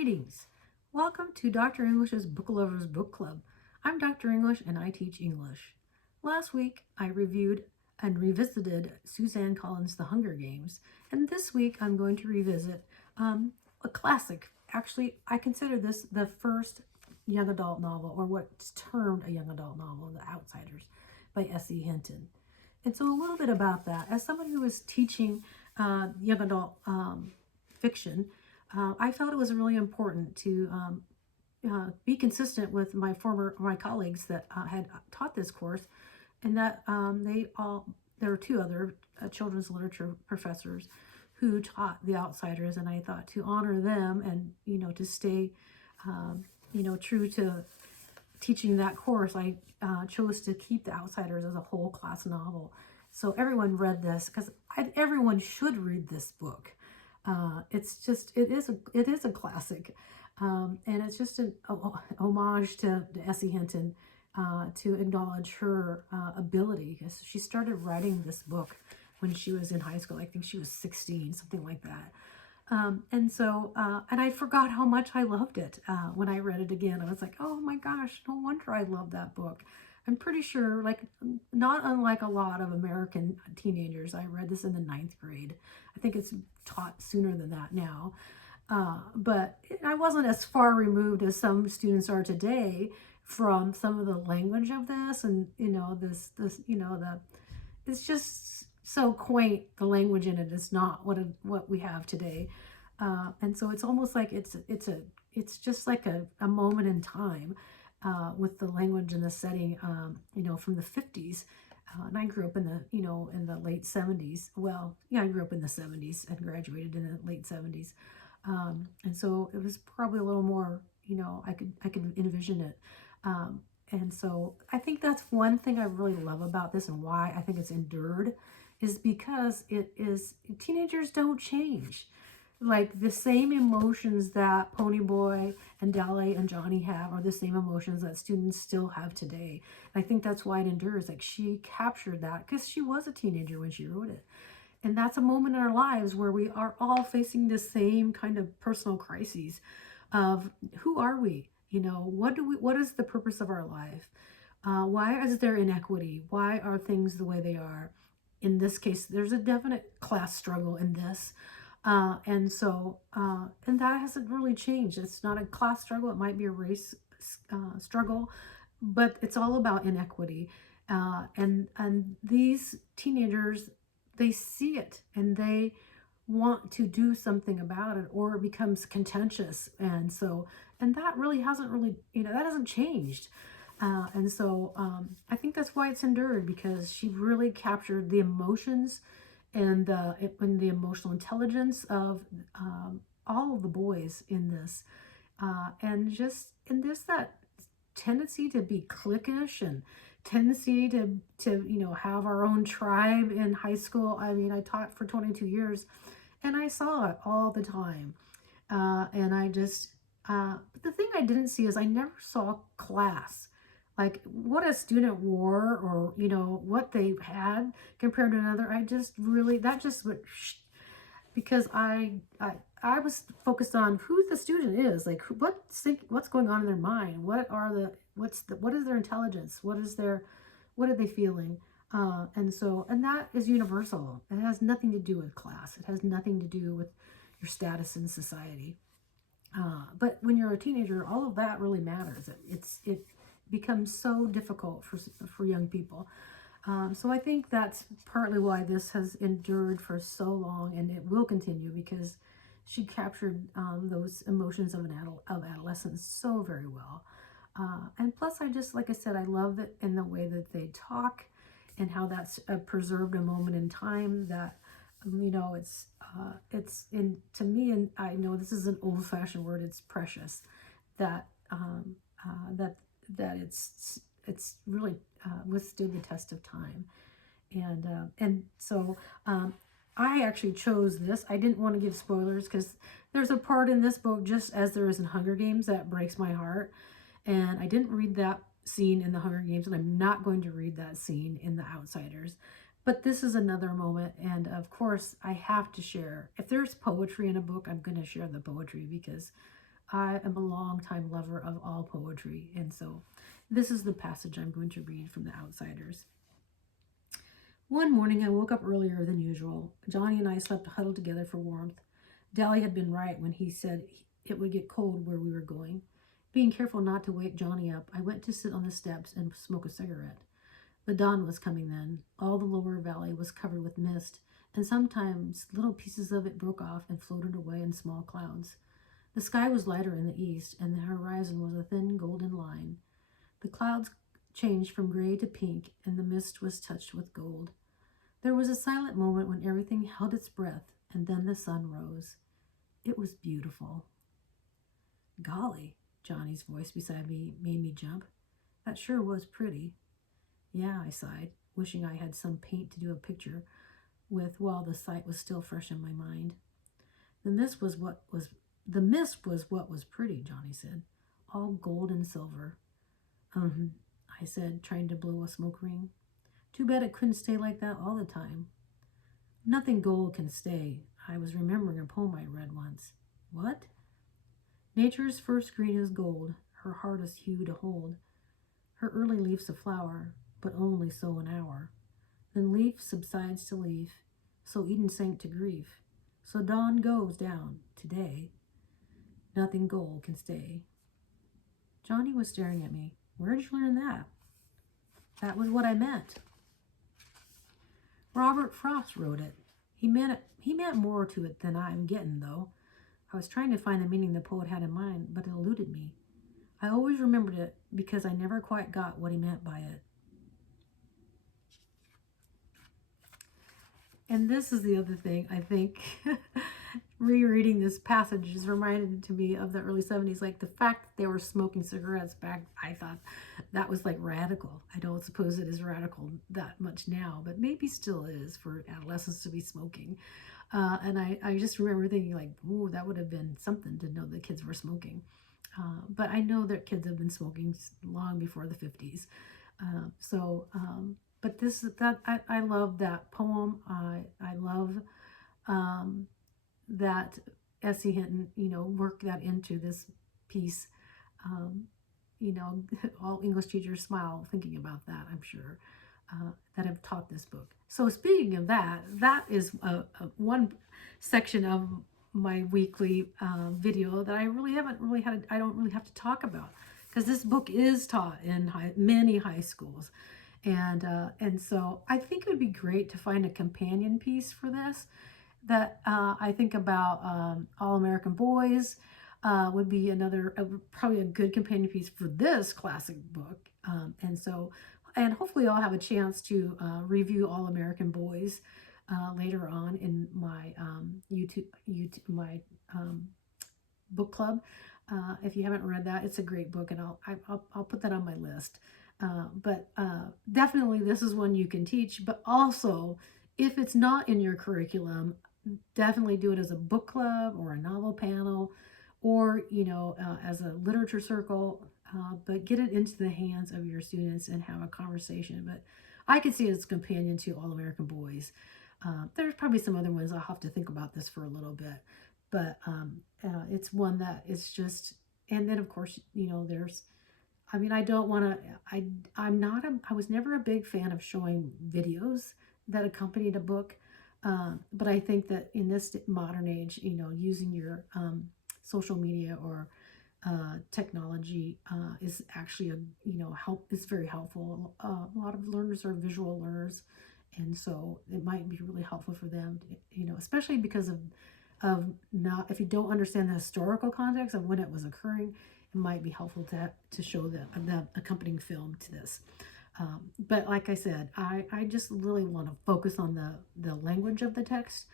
Greetings. Welcome to Dr. English's Book Lovers Book Club. I'm Dr. English and I teach English. Last week I reviewed and revisited Suzanne Collins' The Hunger Games, and this week I'm going to revisit a classic. Actually, I consider this the first young adult novel, or what's termed a young adult novel, The Outsiders by S.E. Hinton. And so a little bit about that. As someone who was teaching young adult fiction, I felt it was really important to be consistent with my colleagues that had taught this course, and that there were two other children's literature professors who taught The Outsiders, and I thought to honor them and to stay true to teaching that course, I chose to keep The Outsiders as a whole class novel. So everyone read this, because everyone should read this book. It is a classic, and it's just an homage to S.E. Hinton, to acknowledge her ability, because she started writing this book when she was in high school. I think she was 16, something like that. And I forgot how much I loved it when I read it again. I was like, oh my gosh, no wonder I love that book. I'm pretty sure, like, not unlike a lot of American teenagers, I read this in the 9th grade. I think it's taught sooner than that now. But I wasn't as far removed as some students are today from some of the language of this, and it's just so quaint. The language in it is not what we have today, and so it's almost like it's just like a moment in time. With the language and the setting, from the 50s. And I grew up in the late 70s. Well, yeah, I grew up in the 70s and graduated in the late 70s. And so it was probably a little more, I could envision it. And so I think that's one thing I really love about this, and why I think it's endured, is because teenagers don't change. Like, the same emotions that Ponyboy and Dally and Johnny have are the same emotions that students still have today. And I think that's why it endures. Like, she captured that because she was a teenager when she wrote it. And that's a moment in our lives where we are all facing the same kind of personal crises of, who are we? What is the purpose of our life? Why is there inequity? Why are things the way they are? In this case, there's a definite class struggle in this. And that hasn't really changed. It's not a class struggle. It might be a race struggle, but it's all about inequity. And these teenagers, they see it and they want to do something about it, or it becomes contentious. And that really hasn't that hasn't changed. I think that's why it's endured, because she really captured the emotions and the emotional intelligence of all of the boys in this, and just in this, that tendency to be cliquish and tendency to have our own tribe in high school. I mean, I taught for 22 years, and I saw it all the time, and I just but the thing I didn't see is I never saw class. Like, what a student wore, or what they had compared to another. Because I was focused on who the student is, like what's going on in their mind, what is their intelligence, what are they feeling, and that is universal. It has nothing to do with class. It has nothing to do with your status in society. But when you're a teenager, all of that really matters. It becomes so difficult for young people. So I think that's partly why this has endured for so long, and it will continue, because she captured those emotions of adolescence so very well. And plus, like I said, I love it in the way that they talk, and how that's preserved a moment in time that, to me, and I know this is an old-fashioned word, it's precious, that it's really withstood the test of time. And so I actually chose this. I didn't want to give spoilers, because there's a part in this book, just as there is in Hunger Games, that breaks my heart. And I didn't read that scene in the Hunger Games, and I'm not going to read that scene in The Outsiders. But this is another moment, and of course I have to share. If there's poetry in a book, I'm going to share the poetry, because I am a longtime lover of all poetry, and so this is the passage I'm going to read from The Outsiders. One morning I woke up earlier than usual. Johnny and I slept huddled together for warmth. Dally had been right when he said it would get cold where we were going. Being careful not to wake Johnny up, I went to sit on the steps and smoke a cigarette. The dawn was coming then. All the lower valley was covered with mist, and sometimes little pieces of it broke off and floated away in small clouds. The sky was lighter in the east, and the horizon was a thin golden line. The clouds changed from gray to pink, and the mist was touched with gold. There was a silent moment when everything held its breath, and then the sun rose. It was beautiful. Golly, Johnny's voice beside me made me jump. That sure was pretty. Yeah, I sighed, wishing I had some paint to do a picture with while the sight was still fresh in my mind. The mist was what was pretty, Johnny said. All gold and silver. I said, trying to blow a smoke ring. Too bad it couldn't stay like that all the time. Nothing gold can stay. I was remembering a poem I read once. What? Nature's first green is gold, her hardest hue to hold. Her early leaf's a flower, but only so an hour. Then leaf subsides to leaf, so Eden sank to grief. So dawn goes down today. Nothing gold can stay. Johnny was staring at me. Where'd you learn that? That was what I meant. Robert Frost wrote it. He meant more to it than I'm getting, though. I was trying to find the meaning the poet had in mind, but it eluded me. I always remembered it because I never quite got what he meant by it. And this is the other thing, I think, rereading this passage is reminded to me of the early 70s. Like the fact that they were smoking cigarettes back, I thought that was like radical. I don't suppose it is radical that much now, but maybe still is for adolescents to be smoking. And I just remember thinking like, ooh, that would have been something to know the kids were smoking. But I know that kids have been smoking long before the 50s. But I love that poem. I love that S.E. Hinton, worked that into this piece. All English teachers smile thinking about that, I'm sure, that have taught this book. So speaking of that, that is one section of my weekly video that I don't really have to talk about, because this book is taught in many high schools. And so I think it would be great to find a companion piece for this that I think about. All American Boys would be probably a good companion piece for this classic book. And hopefully I'll have a chance to review All American Boys later on in my my book club. If you haven't read that, it's a great book, and I'll put that on my list. But definitely this is one you can teach, but also if it's not in your curriculum, definitely do it as a book club or a novel panel, or as a literature circle, but get it into the hands of your students and have a conversation. But I could see it as a companion to All American Boys. There's probably some other ones. I'll have to think about this for a little bit, but it's one that is just, and then of course, there's, I don't want to, I was never a big fan of showing videos that accompanied a book. But I think that in this modern age, using your social media or technology is actually is very helpful. A lot of learners are visual learners, and so it might be really helpful for them, especially because of not, if you don't understand the historical context of when it was occurring, it might be helpful to show the accompanying film to this. But like I said, I just really want to focus on the language of the text.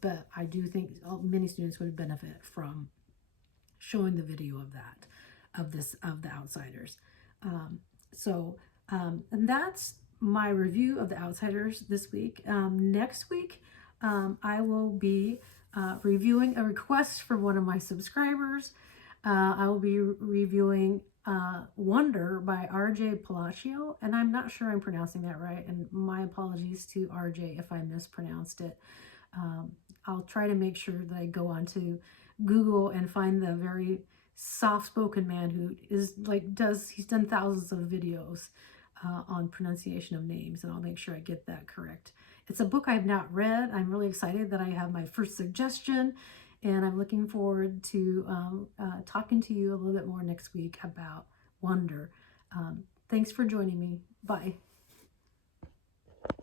But I do think many students would benefit from showing the video of The Outsiders. And that's my review of The Outsiders this week. Next week, I will be reviewing a request from one of my subscribers. I will be reviewing Wonder by R.J. Palacio, and I'm not sure I'm pronouncing that right, and my apologies to R.J. if I mispronounced it. I'll try to make sure that I go on to Google and find the very soft-spoken man who is like he's done thousands of videos on pronunciation of names, and I'll make sure I get that correct. It's a book I've not read. I'm really excited that I have my first suggestion, and I'm looking forward to talking to you a little bit more next week about wonder. Thanks for joining me. Bye.